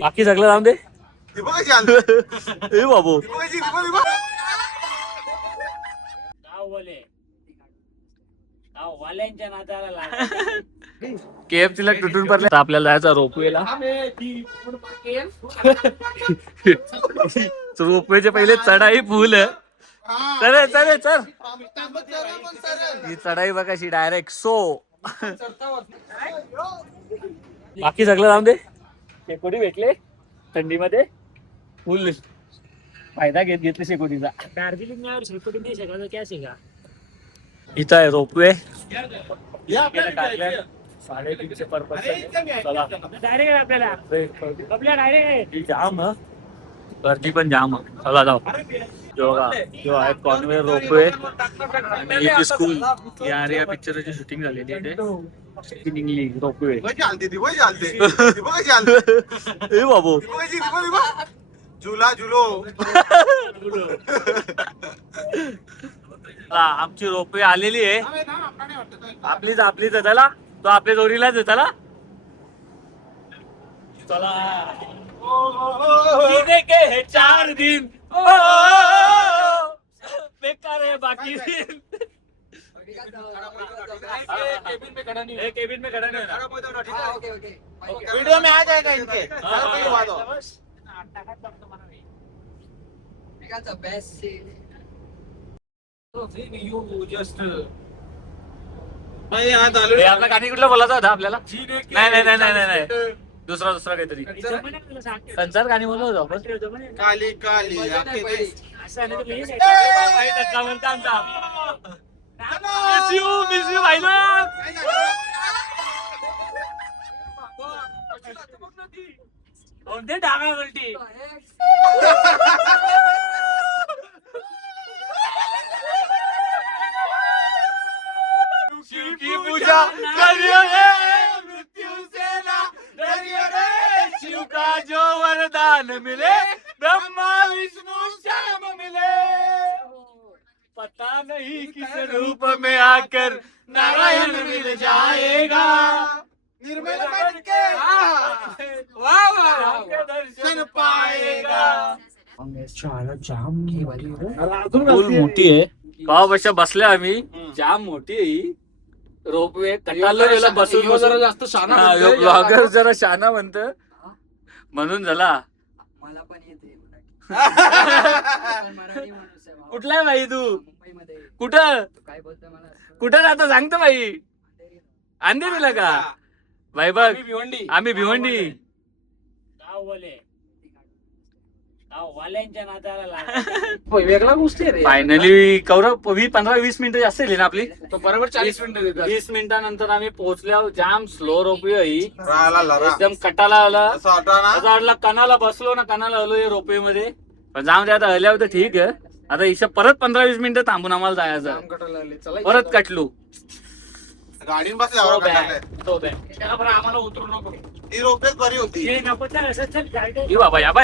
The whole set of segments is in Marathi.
बाकी सगळं जाऊन दे ए बाबू केएफसी ला तुटून पडले आपल्याला जायचं रोपवेला. रोपवेचे पहिले चढाई फुल चल चल चल ही चढाई बघाशी डायरेक्ट बाकी सगळं जाऊन दे. शेकोटी भेटले थंडीमध्ये फुल फायदा घेतले शेकोटीचा. दार्जिलिंग शेकोटी नाही शेका क्या शेका. इथं आहे रोपवे 350 पर पर्सन. जाम गर्दी पण जाम. चला जाऊ. जो आहे कॉन्वे रोपवे आणि स्कूल या पिक्चरची शूटिंग झालेली आहे निघली रोपवे. ए बाबू झुला झुलो आमची रोपवे आलेली आहे. आपलीच त्याला तो आपल्या जोडीलाच आहे त्याला. चला 4 दिन बेकार है बाकी दिन. केबिन में खड़ा नहीं होना. वीडियो में आ जाएगा इनके. आपला गाणी कुठला बोलायचा होता आपल्याला. नाही दुसरा काहीतरी संसार गाणी बोललो होतो आपण. काली काली मिस यू भाई लोग. कोणते डागा बोलती शिव की पूजा करियो रे मृत्यु से ना डरियो रे. शिव का जो वरदान मिले ब्रह्मा विष्णु श्याम मिले. पता नहीं किस रूप में आकर नारायण मिल जाएगा. निर्मल मन के दर्शन पाएगा. फुल मोठी आहे. गावापेक्षा बसल्या आम्ही. जाम मोठी आहे ही रोपवे. कटाला बसून जरा जास्त शाना ब्लॉगर जरा शाना म्हणत म्हणून झाला. मला पण येते कुठला आहे भाई तू. मुंबईमध्ये कुठं काय बोलतोय मला कुठं राहतो सांगतो भाई. अंधेरीला का भाई बघ आम्ही भिवंडी. वेगळा गोष्टी आहे रे. फायनली कौरव 15-20 मिनिटं जास्त झाली ना आपली. बरोबर 40 मिनिटं 20 मिनिटानंतर आम्ही पोहोचलो. जाम स्लो रोपवे ही राहिला एकदम कटाला आला. असं वाटलं ना असं वाटलं कणाला बसलो ना कणाला आलो या रोपवे मध्ये. पण जाऊन दे आता हल्यावर तर ठीक आहे. आता हिशोब परत 15-20 मिनिटं थांबून आम्हाला जायचं. परत कटलो गाडीन बसले आम्हाला उतरू नको. ही रोपेच बरी होती. बाबा याबा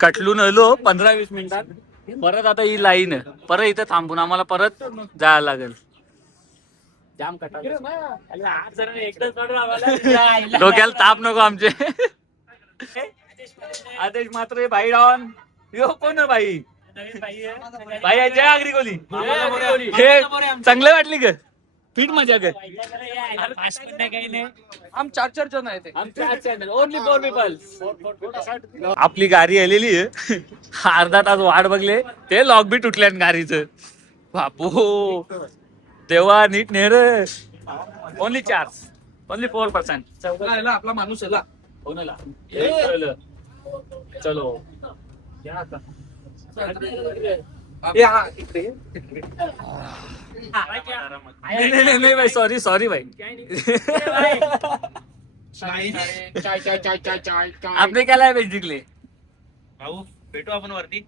कटलून आलो 15-20 मिनिटात. परत आता ही लाईन परत इथं थांबून आम्हाला परत जायला लागेल. जाम डोक्याला ताप नको आमचे. आदेश मात्र भाई डॉन यो कोण आहे भाई. भाई जय आगरी कोली. हे चांगले वाटली ग. फिट मजा कर. आम 4 जण आहेत. Only 4 people. आपली गाडी आलेली आहे. अर्धा तास वाट बघले ते लॉक बी तुटल्या गाडीचं. बापू तेव्हा नीट नेर. ओनली 4% आपला माणूस आहे. चलो नहीं भाई सॉरी भाई. आपने क्या लाया बेसिकली. भाऊ भेटू आपण वरती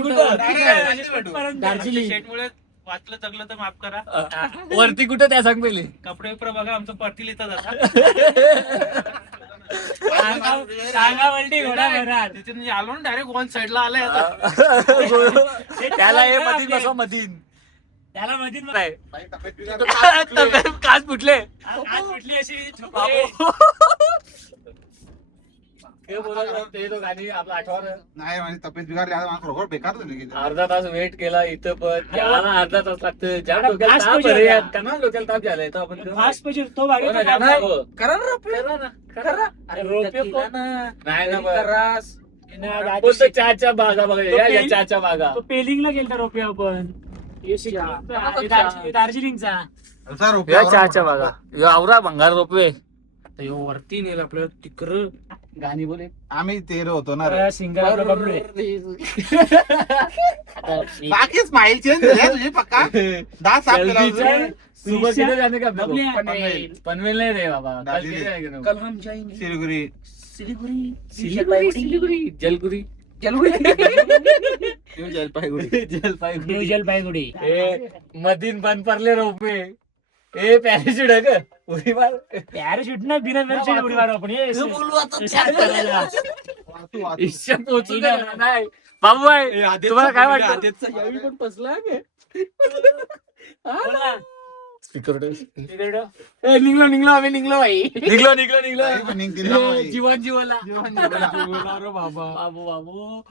कुठं दार्जिलिंग शेटमुळे वाचलं जगलं तर माफ करा. वरती कुठं त्या सांग पहिले. कपडे विपडे बघा आमचं परती लिहितात आता. तिथे आलो ना डायरेक्ट वन साइडला आलाय आता. त्याला हे मधीन बसवा मधीन. त्याला माहिती नाही बाई, तब्येत बिघडली. तब्येत काच फुटले आज कुठली अशी बाबू. हे बोलायला ते तो गाणी आपला आठवण नाही माझी तब्येत बिघडली आता मला खरोखर बेकार झाली की. अर्धा तास वेट केला इथं पण याला अर्धा तास लागतं ज्या अरे, डोक्याला घास ताप पाहिजे आहे, होता. त्यांना डोक्याला ताप झालाय तर आपण फास पाहिजे तो भारी हो ना, होता. नाही, हो. करा ना रोपे. करा ना, करा. अरे रोपे केला पण- ना. नाही ना बरं. करास. बोलतो चहाच्या बागा बघा तो या पेली- चहाच्या बागा तो पेलिंगला गेलता रोपे आपण दार्जिलिंगचा असा या रुपयावर चहाच्या बागा यो आवरा भंगार रोपवे आता ह्यो वरती नेल आपलं तिकडं गाणी बोले आम्ही तेरो होतो ना रे. सिंगल आपला बबलू आहे. बाकी स्माइल चेंज झाली तुझी पक्का 10 साफ केला सेल्फीच्या होता. सुबह किधर जाने का अपने को? बबली. पनवेल पनवेल नहीं रे बाबा कल दार्जिलिंग. किधर आएंगे ना? कल हम जाएंगे सिलिगुरी सिलीगुड़ी सिलीगुड़ी सिलीगुड़ी जलगुड़ी न्यू जलपाईगुड़ी जलपाईगुड़ी न्यू जलपाईगुडी ए मदीन बंद पडले रोपे ए पॅराशूट आहे का उडी मार पॅराशूट ना बिना पॅराशूट उडी मारू आपण हे बोलू आता शांत करायला. वाचू, वाचू. इश्य पोचू दे ना. नाही बाबू भाई तुम्हाला काय वाटतं यावी पण फसला गे बोल ना. स्पीकर तिकडं. निघलो निघलो आम्ही निघलो भाई निघलो निघलो निघलो नाही, पण निघतील ना बाई. जीवन जीवला जीवन जीवला. बाबा बाबू बाबू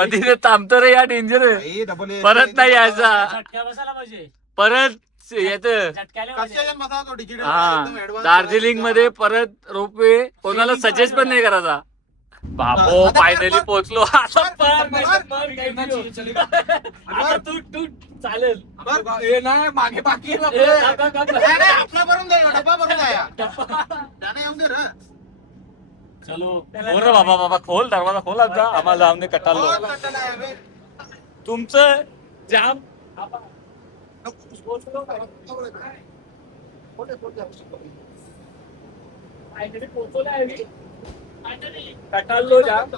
मदीने थांबतो रे या डेंजर आहे बाई, डबल ए. परत नाही यायचा झटका बसायला पाहिजे परत येत झटक्याला कशा पाहिजे. याच्यात बसा तो डिजिटल हा एकदम advance दार्जिलिंग मध्ये परत रोपवे कोणाला सजेस्ट पण नाही करायचा बाबो आता फायनली पर- पोहोचलो आता पर- पर- पर- पर- काही video. आता आता तू तू चालेल नाही मागे बाकी आहे ए, आपलं. आता का- नाही, नाही, आपला भरून द्या डब्बा भरून द्या त्याने येऊन दे रे. चलो बोल रे बाबा बाबा खोल दरवाजा खोल आमचा आम्हाला जाऊन दे हो, कटालो कंटाळा आहे बे. तुमचं जाम कटालो जाम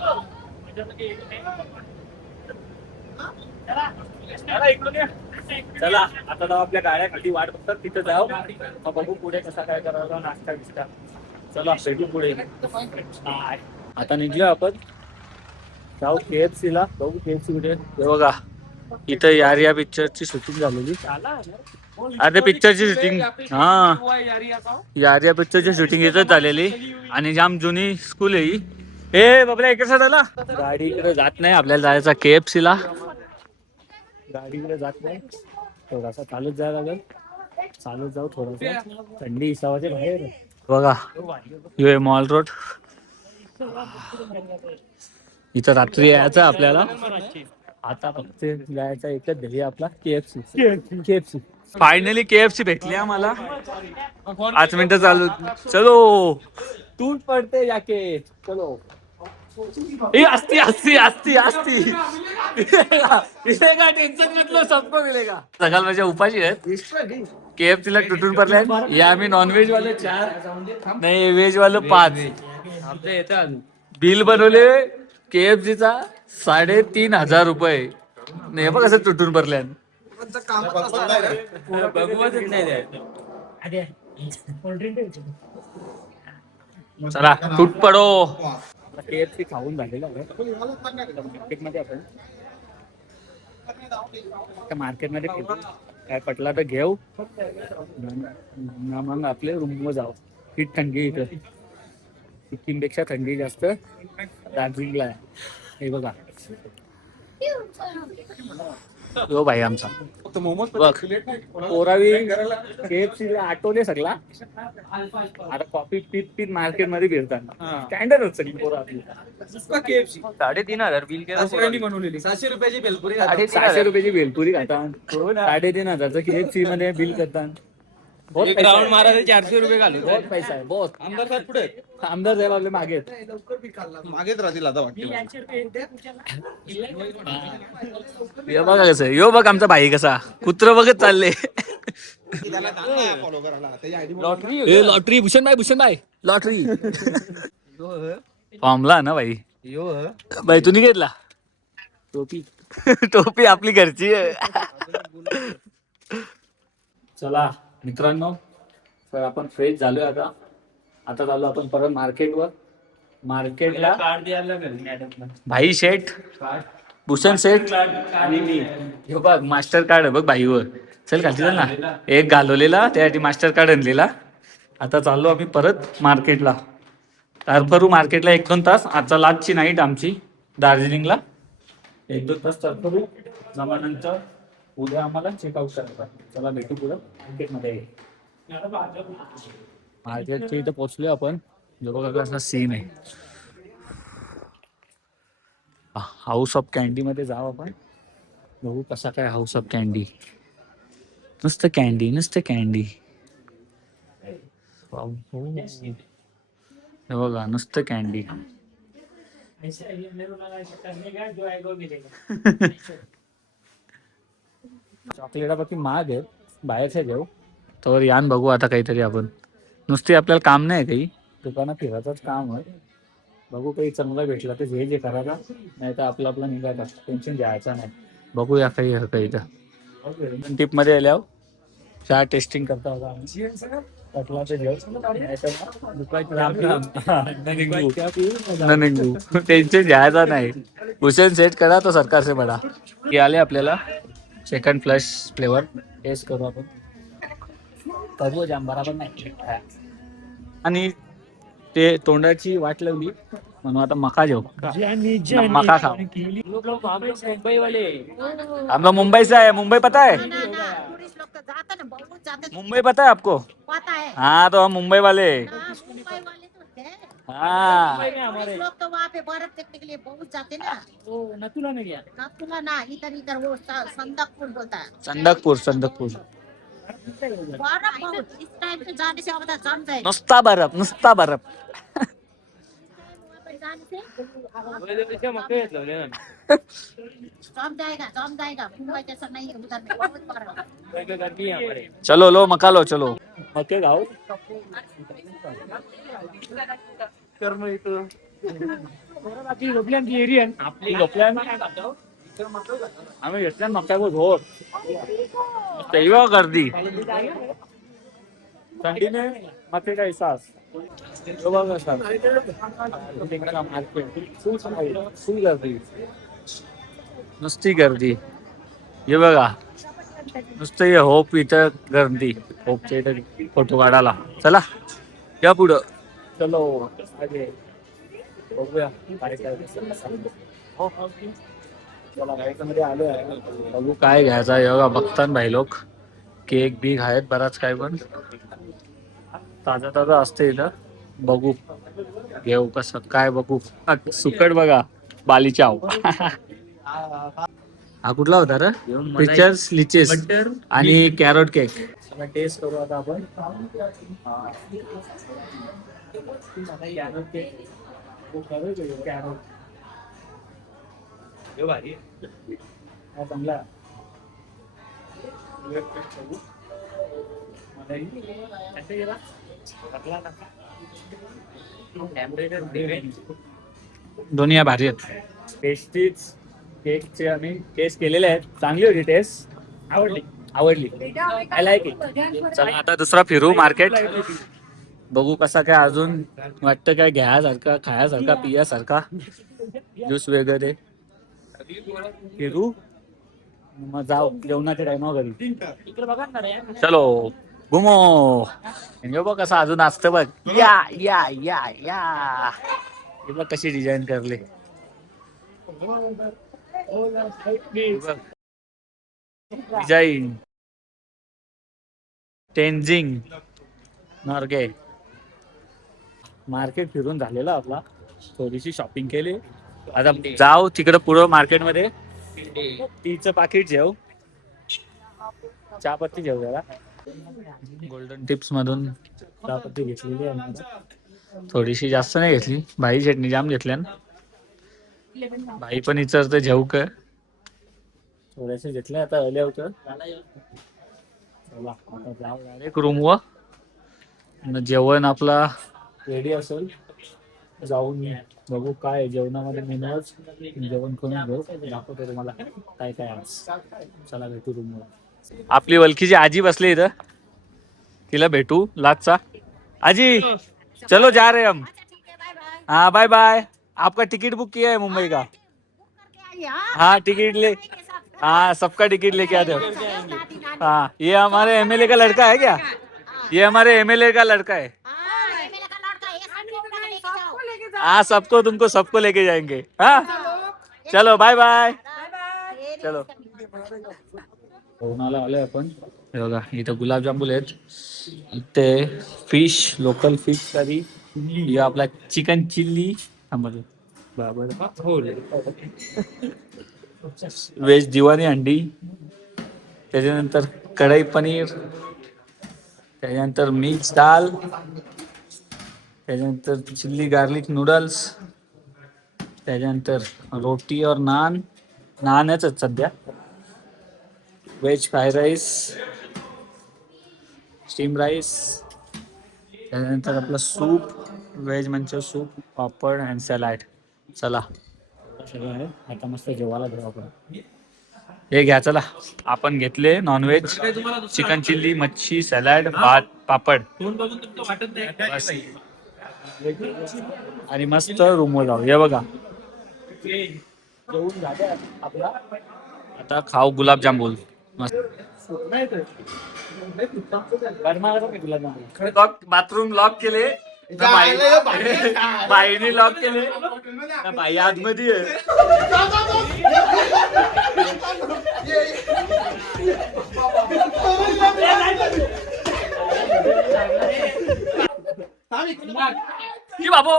चला आता जाऊ आपल्या गाड्या खाली वाट बघतात तिथं जाऊ मग बघू पुढे कसा काय करायला नाश्ता बिस्टा चला भेटू पुढे हाय. आता निघलो आपण जाऊ KFC ला बघू KFC कुठे हे बघा इथं यारिया पिक्चरची शूटिंग झालेली अरे पिक्चरची शूटिंग हा यारिया पिक्चरची शूटिंग इथंच झालेली आणि जाम जुनी स्कूल आहे ही ए बाबा इकडे आला गाडी इकडे जात नाही आपल्याला जायचा KFC ला गाडी इकडे जात नाही थोडासा चालत जायला लागेल चालत जाऊ थोडासा थंडी हिसाबाचे बाहेर बघा यो मॉल रोड इथं रात्री यायचं आपल्याला आता फक्त जायचा एकच ध्येय आपला KFC फायनली KFC भेटली आम्हाला 5 मिनिटं चालू चलो टूट पडते याके चलो ए असती असती असती असती मिलेगा टेन्शन घेतलं सबको मिलेगा सकाळ माझ्या उपाशी आहेत KFC ला तुटून पडले या आम्ही नॉनव्हेज वाले 4 नाही व्हेज वाले 5 आमच्या येतात बिल बनवले KFC चा 3,500 रुपये नाही बघ कसं तुटून पडल्या बघवतच नाही ते. आधी कोल्ड्रिंक ठेवतो. चला तूट पडो KFC खाऊन झालेलं आहे मार्केटमध्ये आपण मार्केटमध्ये फिरू काय पटला तर घेऊ मग आपले रूम वर जाऊ ही थंडी इथं सिक्कीमपेक्षा थंडी जास्त दार्जिलिंगला आहे हे बघा यो भाई आमचा बघ पोरावी KFC आठवले सगळा आता कॉफी पीत पीत मार्केट मध्ये फिरतात स्टँडर्ड होत सगळी पोरं आपली 3,500 बिल केलं बनवलेली 700 रुपयाची बेलपुरी 600 रुपयाची भेलपुरी खातात 3,500 KFC मध्ये बिल करतात बहुत एक पैसा राऊंड है. मारायला 400 रुपये घालू बहुत पैसा आहे बहुत आमदार साहेब पुढे आमदार साहेब आपले मागे मागेच राहतील आता वाटतं यांचे रुपये पुढच्याला. यो बघा कसं यो बघ आमचा भाई कसा कुत्र बघत चालले त्याला चांगला फॉलो करायला त्याची आयडी ए लॉटरी भूषण भाई लॉटरी फॉर्मला ना भाई भाई तुम्ही घेतला टोपी टोपी आपली घरची आहे चला मित्रांनो तर आपण फ्रेश झालोय आता आता चालू आपण परत मार्केटला कार्ड द्यायला लागेल मॅडम भाई शेठ भूषण सेठ आणि मी हे बघ मास्टर कार्ड बघ बाईवर. चल खालची चल ना. एक घालवलेला त्यासाठी मास्टर कार्ड आणलेला. आता चाललो आम्ही परत मार्केटला. तरफरू मार्केटला 1-2 तास. आजचा लास्टची नाईट आमची दार्जिलिंगला. 1-2 तास तरफरू जमानंतर उद्या आम्हाला चेकआउट करायचं. चला भेटू पुढं मार्केटमध्ये. मार्केटच्या इथं पोहोचलोय आपण. जो बघा असा सीन आहे. हाऊस ऑफ कॅन्डी मध्ये जाऊ आपण. बघू कसा काय हाऊस ऑफ कॅन्डी. नुसतं कॅन्डी नुसतं कॅन्डी. हे बघा नुसतं कॅन्डी. चॉकलेटा बाकी महाग आहेत. बाहेरच्या घेऊ तर यान बघू आता काहीतरी आपण. नुसती आपल्याला काम नाही काही दुकानात फिरायचंच काम आहे. बघू काही चांगलं भेटलं तर जे करायला नाही तर आपलं निघायचं. टेन्शन घ्यायचं नाही. बघूया काही तर टिप मध्ये आल्यावर चहा टेस्टिंग करता होता आम्ही. टेन्शन घ्यायचा नाही. भूषण सेट करा तो सरकार से बडा. हे आले आपल्याला सेकंड फ्लश फ्लेवर टेस्ट करू आपण. करू जाम बराबर नाही. आणि ते तोंडाची वाट लावली म्हणून आता मका जेव. मका खाओ. हम लोग मुंबई से आए. मुंबई पता है. टूरिस्ट लोग तो जाते ना, बहुत जाते हैं। मुंबई पता है आपको. पता है। हाँ तो हम मुंबई वाले. हाँ, मुंबई वाले तो थे। हाँ टूरिस्ट लोग तो वहाँ पे बर्फ देखने के लिए बहुत जाते ना। नथुला में गया. नाथुला ना, इधर इधर वो संदकपुर होता है। संदकपूर. बर्फ बहुत, इस टाइम पे जाने से अब जम जाएगा। नुसता बर्फ नुसता बर्फ. वहाँ पे जाने से जम जाएगा। मुंबई जैसा नहीं है उधर में, बहुत बर्फ। चलो लो मका लो चलो. मके खाओ. आपली लोकल्यान आम्ही घेतल्या मक्यावर झोड. तेव्हा गर्दी थंडीने मके का एहसास. फुल गर्दी नुसती गर्दी. हे बघा नुसतं हे होप इथं गर्दी. होपच्या इथं फोटो काढायला. चला या पुढं. चलो आगे बघूया काय काय. चला मध्ये आलो आहे. बघू काय घ्यायचा योगा बघतात भाई लोक. केक बीक आहेत बराच काय पण ताजा असते इथं. बघू घेऊ कसं काय बघू. सुकट बघा बालीचाव. हा कुठला होता रे. पिक्चर्स लिचेस आणि कॅरोट केक. टेस्ट करू आता आपण. कॅरोट केक कॅरोट हा चांगला. दोन्ही भारी आहेत. पेस्ट्रीज केकचे आम्ही टेस्ट केलेले आहेत. चांगली होती टेस्ट. आवडली. I like it. चला आता दुसरा फिरू मार्केट. बघू कसा काय अजून वाटतं काय घ्यायसारखा खायासारखा पियासारखा ज्यूस वगैरे. फिरू मग जाऊ जेवणाच्या टाइमावर घरी. चलो घुमो. बघ कसं अजून असतं बघ. या या या या हे बघ कशी डिझाईन करले. डिझाईन टेन्झिंग नॉर्गे. मार्केट फिरून झालेलं आपला. थोडीशी शॉपिंग केली. आता जाऊ तिकडं पुढं मार्केटमध्ये. टीचं पाकिट घेऊ. चहापत्ती घेऊ जरा. गोल्डन टिप्स मधून चहापत्ती घेतलेली आहे. थोडीशी जास्त नाही घेतली. भाई चटणी जाम घेतल्या. भाई पण विचारतं जेऊ का. थोड्याशा घेतल्या आता आल्या होत्या. चला आता जाऊ डायरेक्ट रूमवर. जेवण आपला रेडी असेल. जाऊन बघू काय जेवणामध्ये मेनूच. जेवण करून घेऊ. दाखवतो तुम्हाला काय काय आज. चला भेटू रूमवर. आपली वलकीची आजी बसली इथं. तिला भेटू लाचचा. आजी चलो जा रहे हम. अच्छा ठीक है, बाय बाय। हाँ बाय बाय. आपका टिकट बुक किया है मुंबई का. बुक करके हाँ टिकट ले, हाँ सबका टिकट लेके आते हो। हाँ ये हमारे एमएलए का लड़का है क्या? ये हमारे एमएलए का लड़का है। हाँ सबको तुमको सबको लेके जाएंगे। हाँ चलो बाय बाय। चलो लोणावळा आलोय आपण। हे बघा इथं गुलाबजामुन आहेत, इथे फिश लोकल फिश करी, हे आपला चिकन चिल्ली, व्हेज दिवाणी अंडी, त्याच्यानंतर कढई पनीर, त्याच्यानंतर मिक्स दाल, त्याच्यानंतर चिल्ली गार्लिक नूडल्स, त्याच्यानंतर रोटी और नान, नानच आहेत सध्या, veg fried rice, steam rice, त्याच्यानंतर आपलं soup, veg Manchurian soup, papad and salad. चला सगळं आहे, आता मस्त जेवायला घेऊ आपण. हे घ्या चला, आपण घेतले नॉनव्हेज, चिकन चिल्ली, मच्छी, सॅलड, भात, पापड बस. आणि मस्त रूमवर जाऊ. हे बघा जेवून झाले आपला, आता खाऊ गुलाबजामुन मस्त. बाथरूम लॉक केले, बाईने लॉक केले, बाई आतमध्ये आहे. की बाबो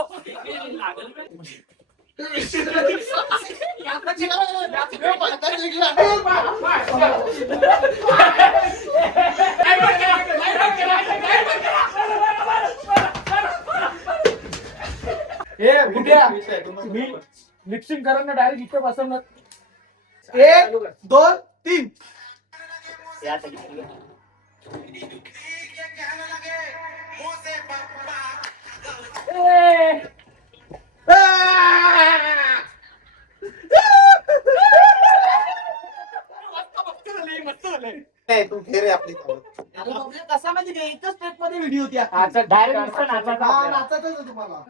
मिक्सिंग करा ना, डायरेक्ट इथे बसवणार. 1 2 3 तू फेरे आपली कसा म्हणजे एकच स्टेप मध्ये व्हिडिओ होती. डायरेक्ट नाचायचं तुम्हाला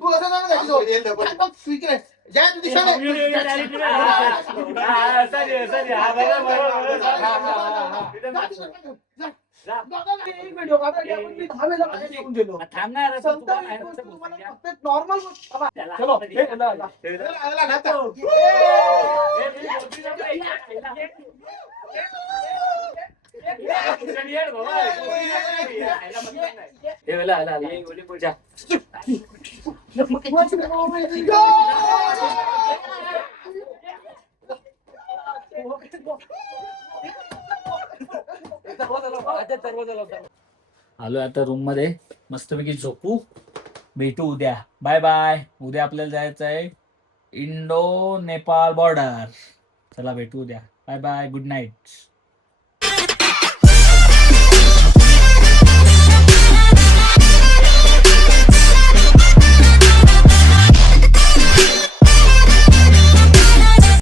तू असं जाणं स्वीकार ज्या दिशा नॉर्मल आलो आता रूम मध्ये, मस्तपैकी झोपू, भेटू उद्या. Bye bye. उद्या आपल्याला जायचं आहे इंडो नेपाळ बॉर्डर. चला भेटू उद्या. Bye bye, good night.